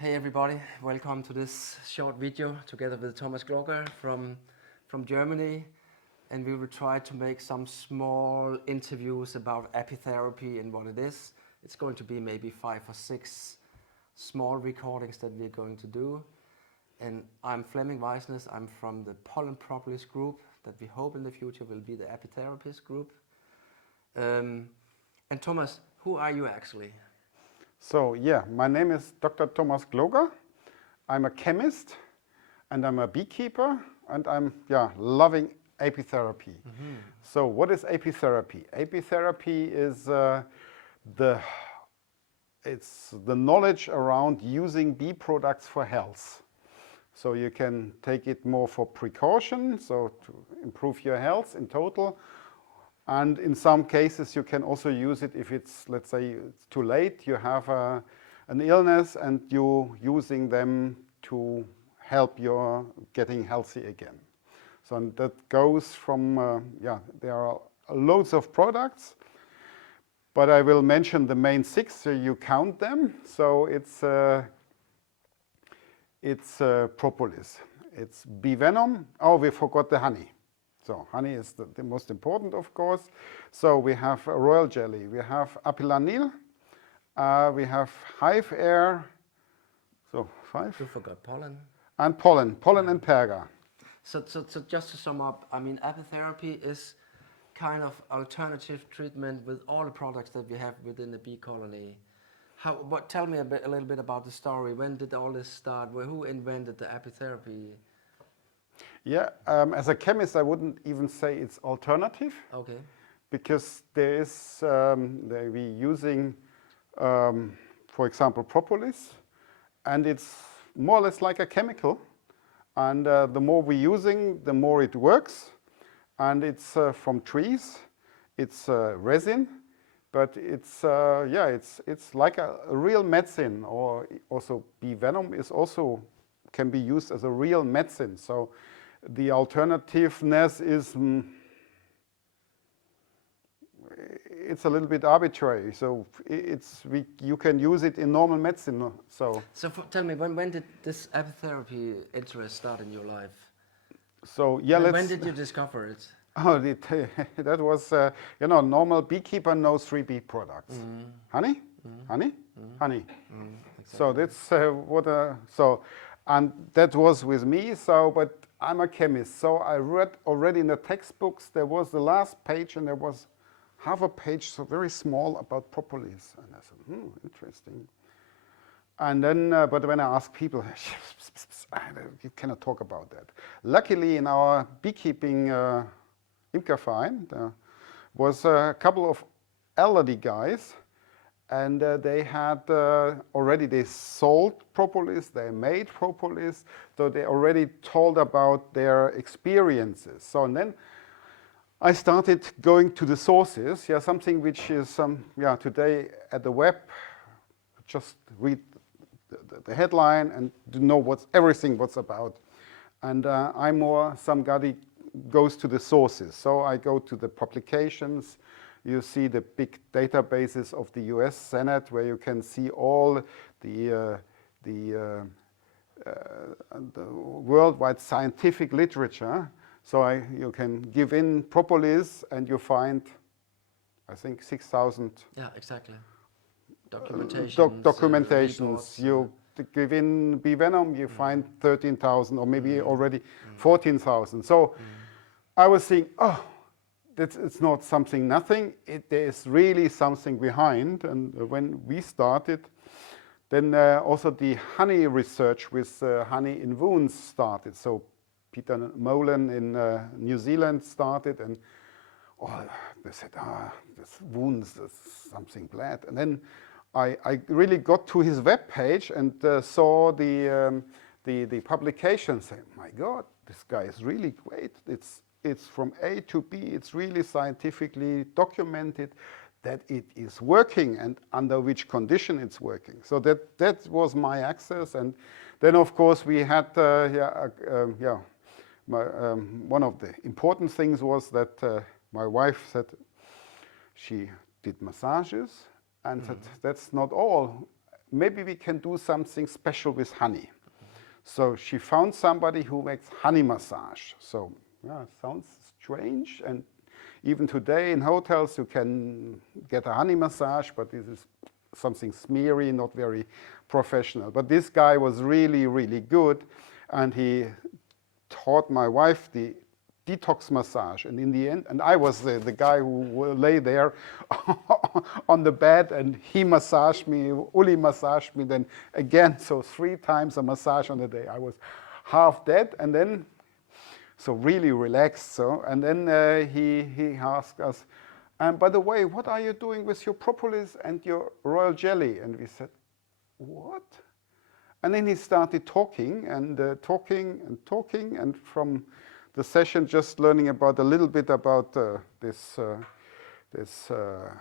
Hey everybody, welcome to this short video together with Thomas Gloger from Germany, and we will try to make some small interviews about apitherapy and what it is. It's going to be maybe 5 or 6 small recordings that we're going to do. And I'm Flemming Weisnes, I'm from the pollen propolis group that we hope in the future will be the apitherapist group. And Thomas, who are you actually? So yeah, my name is Dr. Thomas Gloger. I'm a chemist and I'm a beekeeper and I'm loving apitherapy. So what is apitherapy? Apitherapy is it's the knowledge around using bee products for health. So you can take it more for precaution, so to improve your health in total. And in some cases, you can also use it if it's, let's say, it's too late, you have an illness and you're using them to help your getting healthy again. So and that goes from, there are loads of products, but I will mention the main 6 so you count them. So it's propolis, it's bee venom, oh, we forgot the honey. So honey is the most important, of course. So we have royal jelly, we have apilanil, we have hive air, so 5. You forgot pollen. And pollen and perga. So just to sum up, I mean, apitherapy is kind of alternative treatment with all the products that we have within the bee colony. Tell me a little bit about the story. When did all this start? Who invented the apitherapy? Yeah, as a chemist, I wouldn't even say it's alternative. Okay. Because there is, we're using, for example, propolis, and it's more or less like a chemical. And the more we're using, the more it works. And it's from trees. It's resin, but it's it's like a real medicine. Or also, bee venom is also can be used as a real medicine. So the alternativeness is it's a little bit arbitrary. So you can use it in normal medicine. So tell me, when did this apitherapy interest start in your life? So yeah, when did you discover it? Oh, that was normal beekeeper knows 3 bee products: honey, honey, honey. Exactly. So that's and that was with me. So, but I'm a chemist, so I read already in the textbooks. There was the last page, and there was half a page, so very small, about propolis. And I said, interesting. And then, but when I asked people, you cannot talk about that. Luckily, in our beekeeping Imkerverein, there was a couple of elderly guys, and they had they sold propolis, they made propolis, so they already told about their experiences. So and then I started going to the sources, something which is today at the web, just read the headline and to know everything what's about. And I'm more somebody goes to the sources. So I go to the publications. You see the big databases of the US Senate, where you can see all the worldwide scientific literature. So you can give in propolis and you find, I think, 6,000. Yeah, exactly. Documentations. You give in bee venom, you find 13,000 or maybe already 14,000. So I was thinking, it's not something nothing. There is really something behind. And when we started, then also the honey research with honey in wounds started. So Peter Molan in New Zealand started, and they said, this wounds, that's something bad. And then I really got to his web page and saw the publication. Say, my God, this guy is really great. It's from A to B. It's really scientifically documented that it is working and under which condition it's working. So that was my access. And then, of course, we had one of the important things was that my wife said she did massages and said that's not all. maybe we can do something special with honey. So she found somebody who makes honey massage. So yeah, sounds strange. And even today in hotels you can get a honey massage, but this is something smeary, not very professional. But this guy was really, really good, and he taught my wife the detox massage. And in the end, and I was the guy who lay there on the bed, and he massaged me, Uli massaged me then again. So 3 times a massage on the day. I was half dead, and then, so really relaxed. So, and then he asked us, by the way, what are you doing with your propolis and your royal jelly? And we said, what? And then he started talking and talking and talking, and from the session just learning about a little bit about this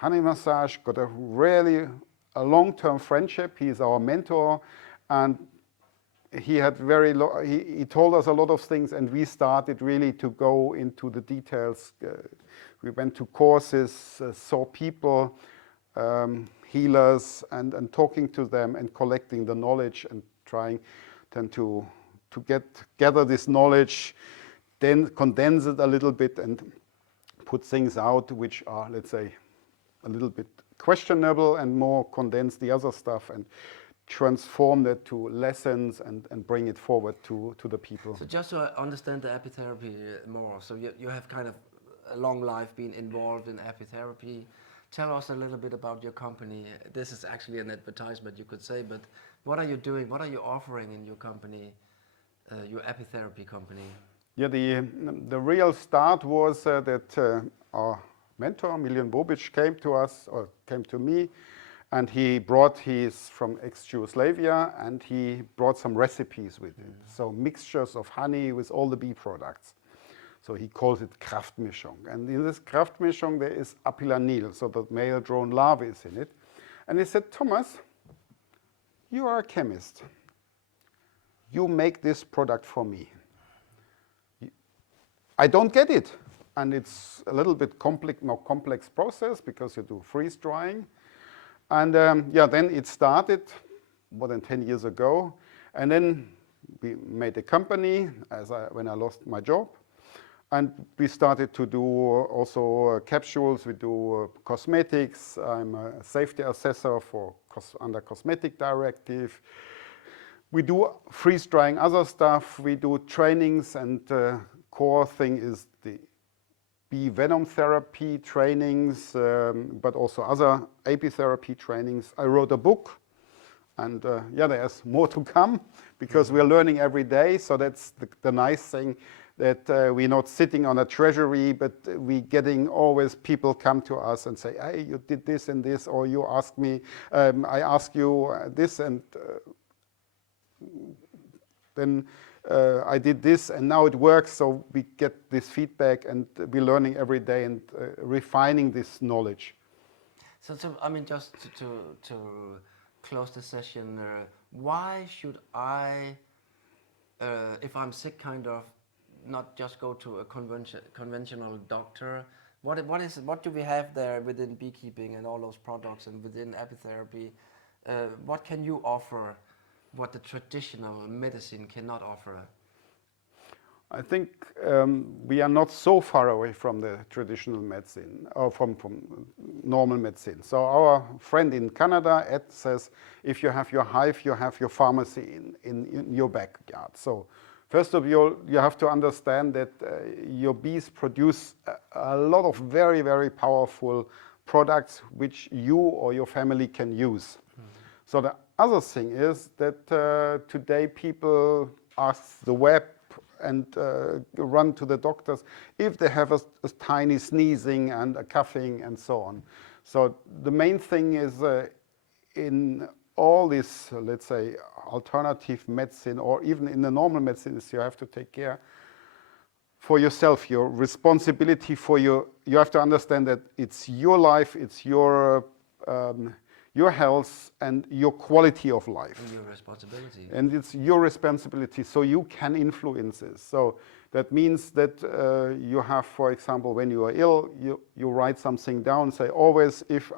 honey massage, got a really a long-term friendship. He's our mentor, and he had he told us a lot of things, and we started really to go into the details. We went to courses, saw people, healers, and talking to them and collecting the knowledge and trying then to gather this knowledge, then condense it a little bit and put things out which are, let's say, a little bit questionable, and more condense the other stuff and transform that to lessons and bring it forward to the people. So just to understand the apitherapy more, so you have kind of a long life been involved in apitherapy. Tell us a little bit about your company. This is actually an advertisement, you could say, but what are you doing? What are you offering in your company, your apitherapy company? Yeah, the real start was that our mentor, Miljan Bobic, came to us, or came to me, and he's from ex-Yugoslavia, and he brought some recipes with it. So mixtures of honey with all the bee products. So he calls it Kraftmischung. And in this Kraftmischung there is apilanil, so the male drone larvae is in it. And he said, Thomas, you are a chemist. You make this product for me. I don't get it. And it's a little bit more complex process because you do freeze drying. And then it started more than 10 years ago. And then we made a company when I lost my job. And we started to do also capsules. We do cosmetics. I'm a safety assessor under cosmetic directive. We do freeze drying other stuff. We do trainings, and core thing is the bee venom therapy trainings, but also other apitherapy trainings. I wrote a book, and there's more to come because we're learning every day. So that's the nice thing, that we're not sitting on a treasury, but we getting always people come to us and say, hey, you did this and this, or you asked me, I ask you this, and then I did this and now it works. So we get this feedback, and we're learning every day and refining this knowledge. So I mean, just to close the session, why should I, if I'm sick, kind of not just go to a conventional doctor? What do we have there within beekeeping and all those products, and within apitherapy? What can you offer what the traditional medicine cannot offer? I think we are not so far away from the traditional medicine, or from normal medicine. So our friend in Canada, Ed, says, if you have your hive, you have your pharmacy in your backyard. So first of all, you have to understand that your bees produce a lot of very, very powerful products which you or your family can use. So the other thing is that today people ask the web and run to the doctors if they have a tiny sneezing and a coughing and so on. So the main thing is in all this, let's say, alternative medicine, or even in the normal medicine, is you have to take care for yourself, your responsibility for you have to understand that it's your life, it's your health and your quality of life. And your responsibility. And it's your responsibility, so you can influence this. So that means that you have, for example, when you are ill, you write something down, say always, if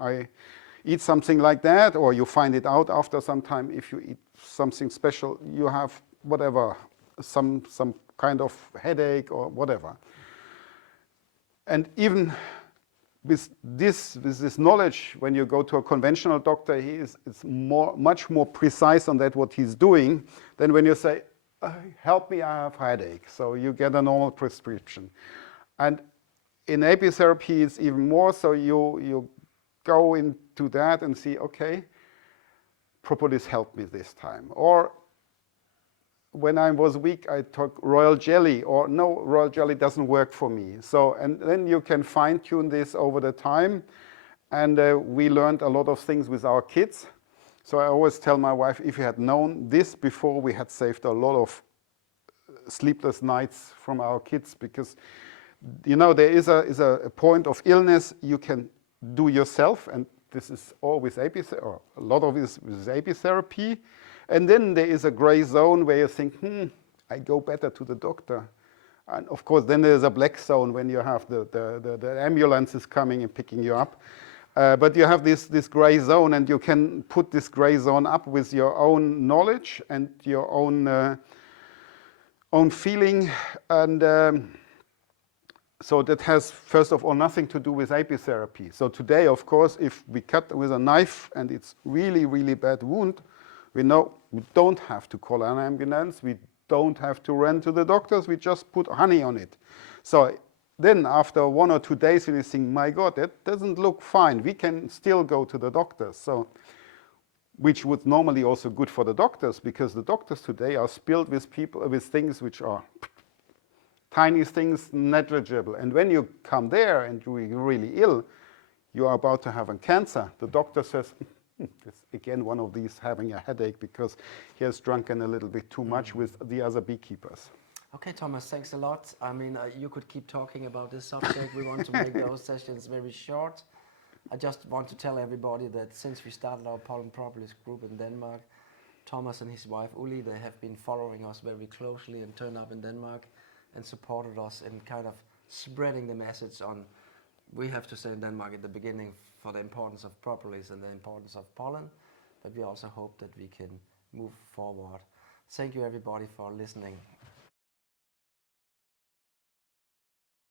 eat something like that, or you find it out after some time. If you eat something special, you have whatever, some kind of headache or whatever. And even with this knowledge, when you go to a conventional doctor, he is much more precise on that, what he's doing, than when you say, help me, I have headache. So you get a normal prescription. And in apitherapy, it's even more, so you go into that and see, okay, propolis helped me this time. Or when I was weak, I took royal jelly, or no, royal jelly doesn't work for me. So, and then you can fine tune this over the time. And we learned a lot of things with our kids. So I always tell my wife, if you had known this before, we had saved a lot of sleepless nights from our kids, because you know, there is a point of illness you can do yourself, and this is all with apitherapy, or a lot of it is with apitherapy. And then there is a gray zone where you think, I go better to the doctor. And of course, then there's a black zone when you have the ambulances coming and picking you up. But you have this gray zone, and you can put this gray zone up with your own knowledge and your own feeling. And so that has, first of all, nothing to do with apitherapy. So today, of course, if we cut with a knife and it's really, really bad wound, we know we don't have to call an ambulance. We don't have to run to the doctors. We just put honey on it. So then after 1 or 2 days, you think, my God, that doesn't look fine. We can still go to the doctors. So, which would normally also good for the doctors, because the doctors today are filled with people, with things which are tiny things, negligible. And when you come there and you're really ill, you are about to have a cancer. The doctor says, it's again one of these having a headache because he has drunken a little bit too much with the other beekeepers. Okay, Thomas, thanks a lot. I mean, you could keep talking about this subject. We want to make those sessions very short. I just want to tell everybody that since we started our pollen propolis group in Denmark, Thomas and his wife Uli, they have been following us very closely and turned up in Denmark and supported us in kind of spreading the message on, we have to say in Denmark at the beginning, for the importance of propolis and the importance of pollen, but we also hope that we can move forward. Thank you everybody for listening.